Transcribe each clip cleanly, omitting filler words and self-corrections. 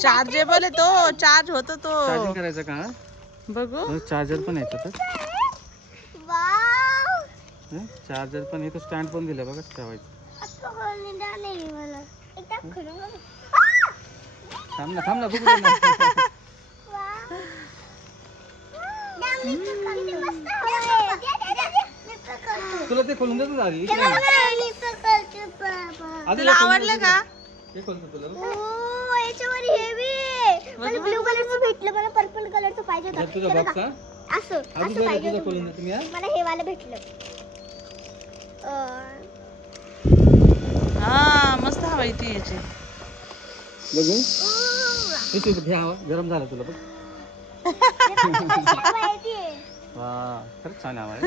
Chargeable आहे तो, charge होतो तो. चार्जिंग करायचं का? बघू चार्जर पण आहे त्यात. चार्जर पण इथं स्टँड पण दिलं बघा ठेवायचं. थांब ना बघू दे ना. तुला ते खोलून देतो आधी. तुला आवडलं का? हे खोलतो तुला. याच्यावर हेवी मला ब्लू कलरचं भेटलं, मला पर्पल कलरचं पाहिजे होतं. तुझा बॉक्स हा? असं आधी असं पाहिजे तुझा खोलून होतं. दे तुम्ही हा. मला हे वाला भेटलं. हा मस्त हवा येते याची. बघू हे घ्या हवा गरम झालं तुला बघ. वा खरंच छान हवा आहे.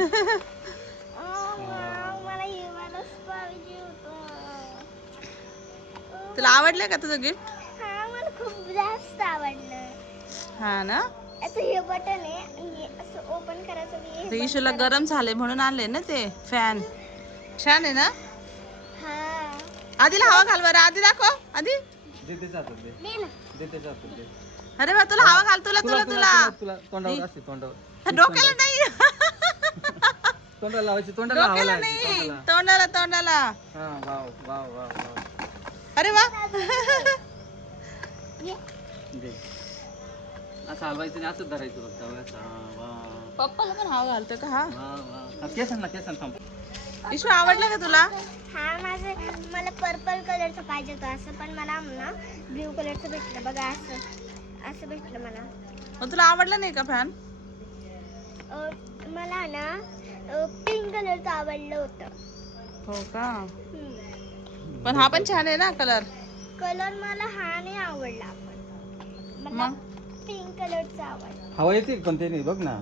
मला हे वालाच पाहिजे होतं. तुला आवडलं का तुझं गिफ्ट? हा मला खूप जास्त आवडलं. हा ना. असं हे बटन आहे आणि असं ओपन करायचं आणि हे ते बंद इशूला करायचं. गरम झाले म्हणून आणले ना ते फॅन. छान आहे ना. हा आधीला हवा घाल बरं, आधी दाखव आधी. देते जातात दे. दे ना. देते जातात दे. अरे बा तुला हवा घाल, तुला तुला तुला तुला तोंडावर असते तोंडावर. डोक्याला नाही. तोंडाला लावायची तोंडाला हवा डोक्याला लावायची नाही, तोंडाला. तोंडाला. हा वाव वाव वाव वाव. अरे वा. ये. दे. असं हलवायचं नाही, असंच धरायचं फक्त बघा. हा वा पप्पाला पण हवा घालतोय का हा? वा वा. केसन थांब. इशू आवडलं का तुला? हा मला पर्पल कलरचं पाहिजे होतं असं, पण मला ना ब्ल्यू कलरचं भेटलं बघा. असं भेटलं मला. मग तुला आवडलं नाही का फॅन? मला ना पिंक कलरचं आवडलं होतं. हो का. पण हा पण छान आहे ना कलर. कलर मला हा नाही आवडला, पण मला मग पिंक कलरचा आवडला. हवा येते पण ते नाही बघ ना.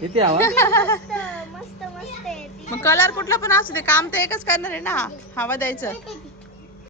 येते हवा. मस्त मस्त मस्त आहे. मग कलर कुठला पण असू दे, काम तर एकच करणार आहे ना, हवा द्यायचं.